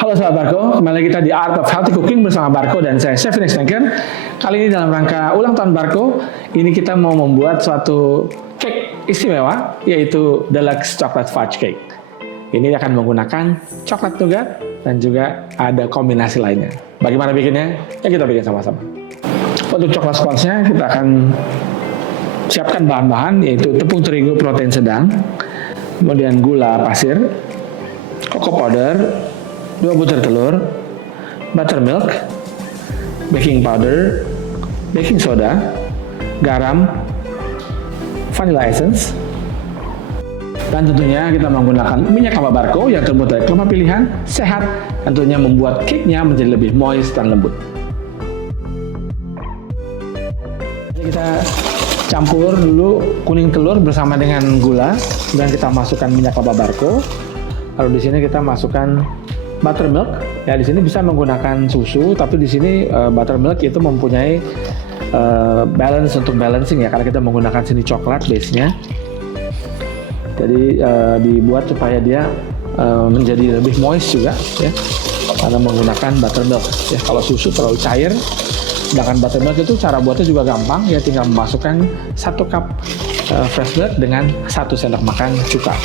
Halo Sobat Barco, kembali lagi kita di Art of Healthy Cooking bersama Barco dan saya Chef Ines Tanker. Kali ini dalam rangka ulang tahun Barco, ini kita mau membuat suatu cake istimewa, yaitu Deluxe Chocolate Fudge Cake. Ini akan menggunakan coklat nougat dan juga ada kombinasi lainnya. Bagaimana bikinnya? Ya kita bikin sama-sama. Untuk coklat sponge-nya kita akan siapkan bahan-bahan, yaitu tepung terigu protein sedang, kemudian gula pasir, cocoa powder, 2 butir telur, buttermilk, baking powder, baking soda, garam, vanilla essence, dan tentunya kita menggunakan minyak kelapa Barco yang terbuat dari kelapa pilihan, sehat, tentunya membuat cake-nya menjadi lebih moist dan lembut. Jadi kita campur dulu kuning telur bersama dengan gula, dan kita masukkan minyak kelapa Barco. Lalu di sini kita masukkan buttermilk. Ya, di sini bisa menggunakan susu, tapi di sini buttermilk itu mempunyai balance untuk balancing ya, karena kita menggunakan sini coklat base-nya. Jadi dibuat supaya dia menjadi lebih moist juga ya, karena menggunakan buttermilk. Ya, kalau susu terlalu cair, sedangkan buttermilk itu cara buatnya juga gampang ya, tinggal memasukkan 1 cup fresh milk dengan 1 sendok makan cuka.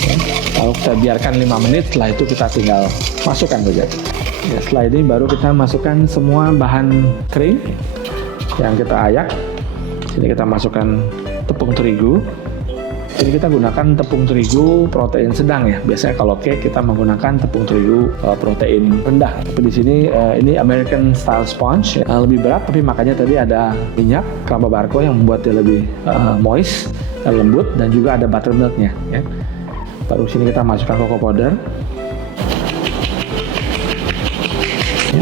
Ya, lalu kita biarkan 5 menit, setelah itu kita tinggal masukkan saja. Ya, setelah ini baru kita masukkan semua bahan kering yang kita ayak. Sini kita masukkan tepung terigu. Jadi kita gunakan tepung terigu protein sedang ya. Biasanya kalau cake kita menggunakan tepung terigu protein rendah. Tapi di sini ini American style sponge, lebih berat, tapi makanya tadi ada minyak kelapa Barco yang membuat dia lebih moist dan lembut, dan juga ada buttermilknya ya. Baru sini kita masukkan cocoa powder.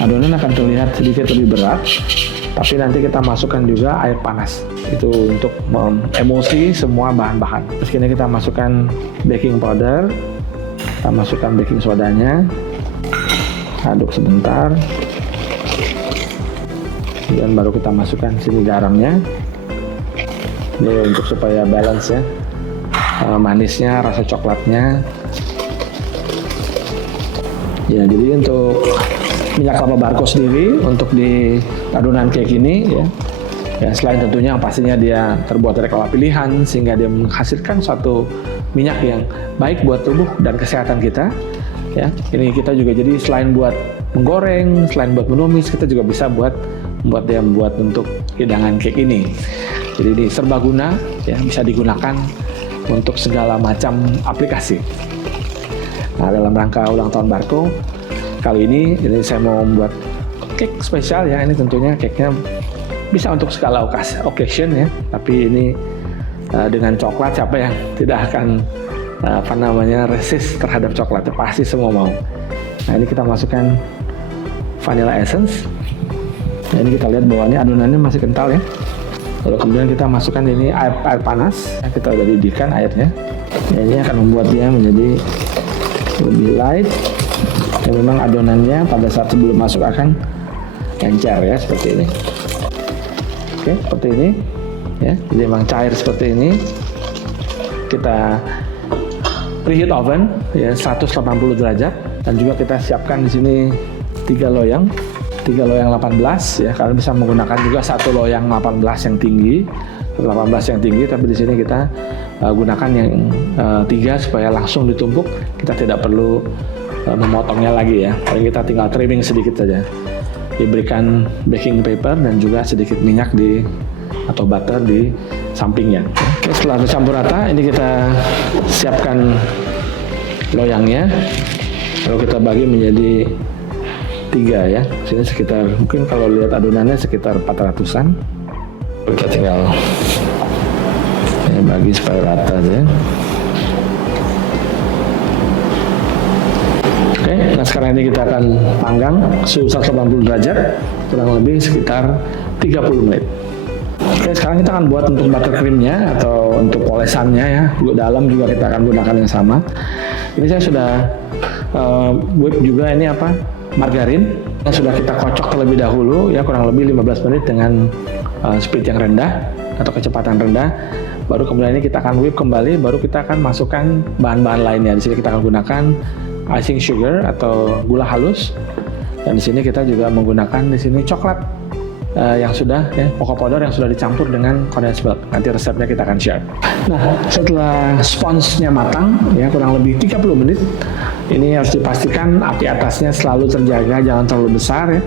Adonan akan terlihat sedikit lebih berat, tapi nanti kita masukkan juga air panas. Itu untuk emosi semua bahan-bahan. Terus kini kita masukkan baking powder, kita masukkan baking sodanya, aduk sebentar, dan baru kita masukkan sini garamnya. Ini untuk supaya balance ya, manisnya, rasa coklatnya. Ya, jadi untuk minyak kelapa Barco sendiri untuk di adonan cake ini ya, selain tentunya pastinya dia terbuat dari kelapa pilihan sehingga dia menghasilkan suatu minyak yang baik buat tubuh dan kesehatan kita ya. Ini kita juga jadi selain buat menggoreng, selain buat menumis, kita juga bisa buat untuk hidangan cake ini. Jadi ini serbaguna ya, bisa digunakan untuk segala macam aplikasi. Nah, dalam rangka ulang tahun Barco kali ini saya mau membuat cake spesial ya. Ini tentunya cake-nya bisa untuk segala occasion ya, tapi ini dengan coklat, siapa yang tidak akan resist terhadap coklat, pasti semua mau. Nah, ini kita masukkan vanilla essence. Nah, ini kita lihat bahwa ini adonannya masih kental ya. Lalu kemudian kita masukkan ini air panas, kita udah didihkan airnya. Ya, ini akan membuat dia menjadi lebih light. Dan memang adonannya pada saat sebelum masuk akan encer ya, seperti ini. Oke, seperti ini ya. Jadi memang cair seperti ini. Kita preheat oven ya 180 derajat, dan juga kita siapkan di sini 3 loyang 18 ya. Kalian bisa menggunakan juga 1 loyang 18 yang tinggi, tapi di sini kita gunakan yang 3 supaya langsung ditumpuk. Kita tidak perlu memotongnya lagi ya. Paling kita tinggal trimming sedikit saja. Diberikan baking paper dan juga sedikit minyak atau butter di sampingnya. Oke, setelah tercampur rata, ini kita siapkan loyangnya. Lalu kita bagi menjadi 3 ya. Sini sekitar, mungkin kalau lihat adonannya sekitar 400-an. Kita tinggal bagi supaya rata aja. Oke, nah sekarang ini kita akan panggang suhu 180 derajat kurang lebih sekitar 30 menit. Oke, sekarang kita akan buat untuk buttercreamnya atau untuk polesannya ya. Dalam juga kita akan gunakan yang sama. Ini saya sudah whip juga ini margarin yang sudah kita kocok terlebih dahulu ya, kurang lebih 15 menit dengan speed yang rendah atau kecepatan rendah. Baru kemudian ini kita akan whip kembali, baru kita akan masukkan bahan-bahan lainnya. Di sini kita akan gunakan icing sugar atau gula halus. Dan di sini kita juga menggunakan di sini coklat yang sudah cocoa powder yang sudah dicampur dengan condensed milk. Nanti resepnya kita akan share. Nah, setelah sponsnya matang ya kurang lebih 30 menit, ini harus dipastikan api atasnya selalu terjaga, jangan terlalu besar ya.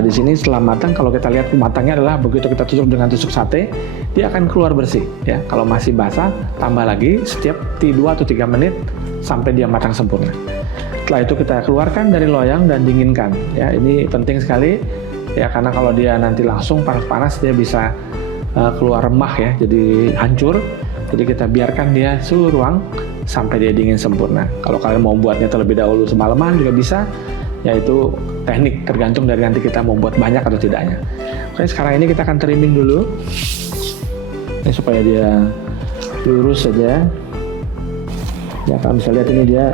Di sini setelah matang, kalau kita lihat matangnya adalah begitu kita tusuk dengan tusuk sate, dia akan keluar bersih ya. Kalau masih basah, tambah lagi setiap 2 atau 3 menit sampai dia matang sempurna. Setelah itu kita keluarkan dari loyang dan dinginkan ya. Ini penting sekali ya, karena kalau dia nanti langsung panas-panas dia bisa keluar remah ya, jadi hancur. Jadi kita biarkan dia suhu ruang sampai dia dingin sempurna. Kalau kalian mau buatnya terlebih dahulu semalaman juga bisa, yaitu teknik tergantung dari nanti kita mau buat banyak atau tidaknya. Oke, sekarang ini kita akan trimming dulu ini supaya dia lurus saja ya. Kalian bisa lihat ini dia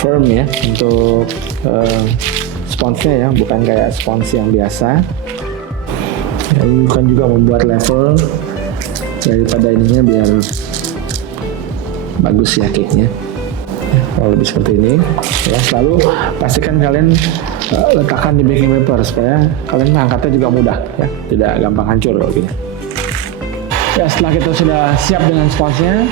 firm ya untuk sponsnya ya, bukan kayak spons yang biasa ya. Ini bukan juga membuat level daripada ininya biar bagus ya cake-nya. Kalau lebih seperti ini ya, selalu pastikan kalian letakkan di baking paper supaya kalian mengangkatnya juga mudah ya, tidak gampang hancur kalau gini. Ya, setelah kita sudah siap dengan sponsnya,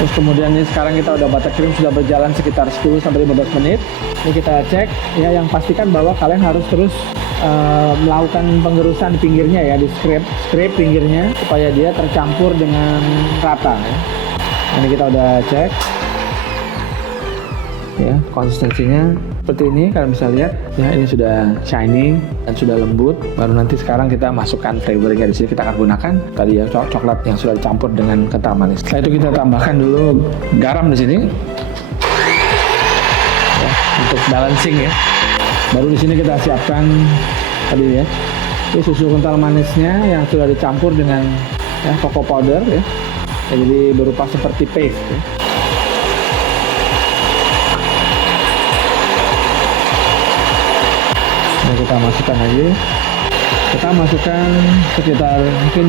terus kemudian ini sekarang kita udah buttercream sudah berjalan sekitar 10 sampai 15 menit. Ini kita cek ya, yang pastikan bahwa kalian harus terus melakukan pengerusan di pinggirnya ya, di scrape pinggirnya supaya dia tercampur dengan rata ya. Ini kita udah cek ya, konsistensinya seperti ini, kalian bisa lihat ya, ini sudah shiny dan sudah lembut. Baru nanti sekarang kita masukkan flavornya. Di sini kita akan gunakan tadi ya coklat yang sudah dicampur dengan kental manis. Setelah itu kita tambahkan dulu garam di sini ya, untuk balancing ya. Baru di sini kita siapkan tadi ya, ini susu kental manisnya yang sudah dicampur dengan ya, cocoa powder ya. Jadi berupa seperti paste ya. Kita masukkan lagi, kita masukkan sekitar mungkin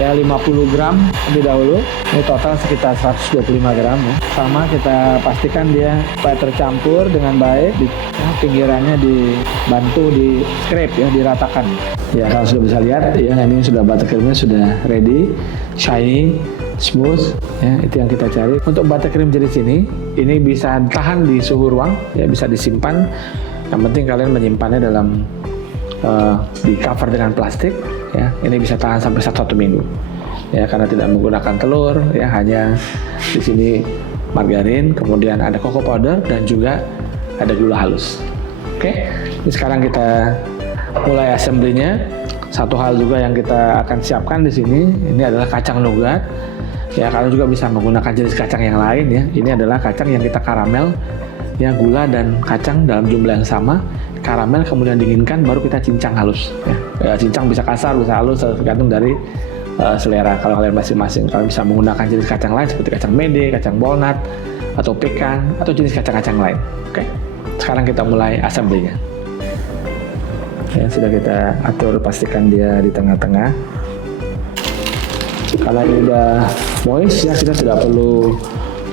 ya 50 gram lebih dahulu. Ini total sekitar 125 gram ya. Sama kita pastikan dia supaya tercampur dengan baik ya, pinggirannya dibantu di scrape ya, diratakan ya. Kalau sudah bisa lihat ya, ini sudah buttercreamnya sudah ready, shiny, smooth ya, itu yang kita cari. Untuk buttercream jenis ini bisa tahan di suhu ruang ya, bisa disimpan. Yang penting kalian menyimpannya dalam di cover dengan plastik ya. Ini bisa tahan sampai 1 minggu ya, karena tidak menggunakan telur ya, hanya di sini margarin, kemudian ada cocoa powder dan juga ada gula halus. Oke, ini sekarang kita mulai assembly-nya. Satu hal juga yang kita akan siapkan di sini, ini adalah kacang nougat ya. Kalian juga bisa menggunakan jenis kacang yang lain ya. Ini adalah kacang yang kita karamel ya, gula dan kacang dalam jumlah yang sama, karamel kemudian dinginkan, baru kita cincang halus ya. Cincang bisa kasar, bisa halus, tergantung dari selera kalau kalian masing-masing. Kalian bisa menggunakan jenis kacang lain seperti kacang mede, kacang walnut, atau pekan, atau jenis kacang-kacang lain. Oke, sekarang kita mulai assembly-nya ya. Sudah kita atur, pastikan dia di tengah-tengah. Kalau ini udah moist ya, kita tidak perlu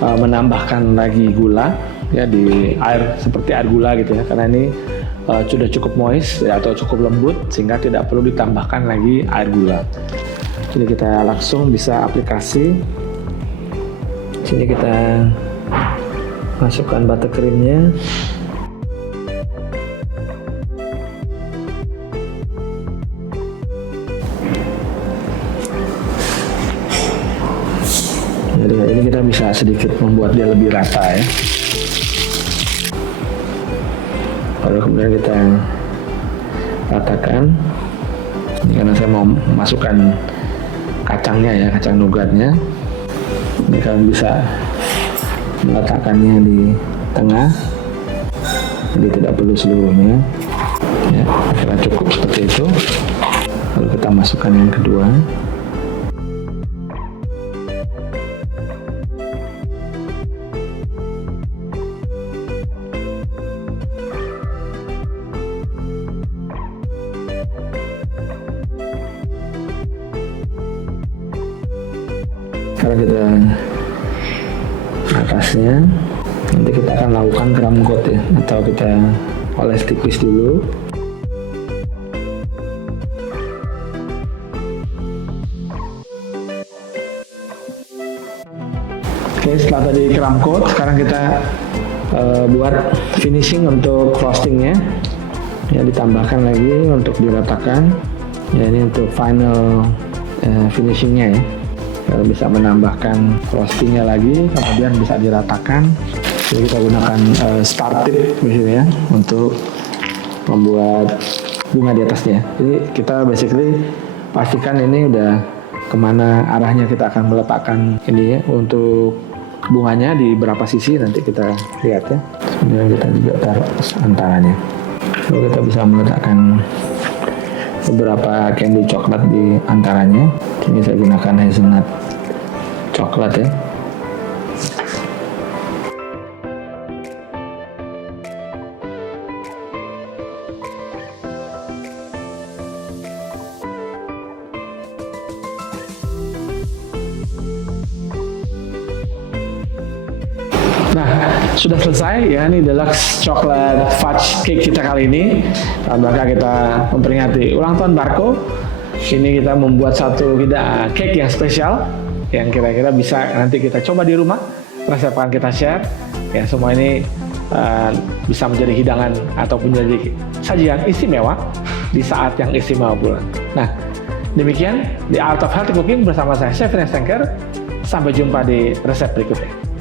menambahkan lagi gula ya di air seperti air gula gitu ya, karena ini sudah cukup moist ya, atau cukup lembut sehingga tidak perlu ditambahkan lagi air gula. Jadi kita langsung bisa aplikasi. Sini kita masukkan buttercreamnya. Jadi ini kita bisa sedikit membuat dia lebih rata ya. Lalu kemudian kita ratakan. Ini karena saya mau masukkan kacangnya ya, kacang nougatnya. Ini kalian bisa meletakkannya di tengah, jadi tidak perlu seluruhnya ya. Kira cukup seperti itu. Lalu kita masukkan yang kedua. Sekarang kita atasnya Nanti kita akan lakukan crumb coat ya, atau kita oles tipis dulu. Oke, setelah tadi crumb coat, sekarang kita buat finishing untuk frostingnya. Ya, ditambahkan lagi untuk diratakan. Ya, ini untuk final finishingnya ya. Kalau bisa menambahkan frostingnya lagi, kemudian bisa diratakan. Jadi kita gunakan star tip di sini ya untuk membuat bunga di atasnya. Jadi kita basically pastikan ini udah kemana arahnya kita akan meletakkan ini ya, untuk bunganya di berapa sisi nanti kita lihat ya. Kemudian kita juga taruh antaranya. Lalu kita bisa meletakkan beberapa candy coklat di antaranya. Ini saya gunakan hazelnut coklat ya. Nah, sudah selesai ya, ini deluxe chocolate fudge cake kita kali ini. Maka kita memperingati ulang tahun Barco. Ini kita membuat satu cake yang spesial, yang kira-kira bisa nanti kita coba di rumah. Resep akan kita share. Ya, semua ini bisa menjadi hidangan ataupun menjadi sajian istimewa di saat yang istimewa pula. Nah, demikian The Art of Healthy Cooking bersama saya Chef Ines Tengker. Sampai jumpa di resep berikutnya.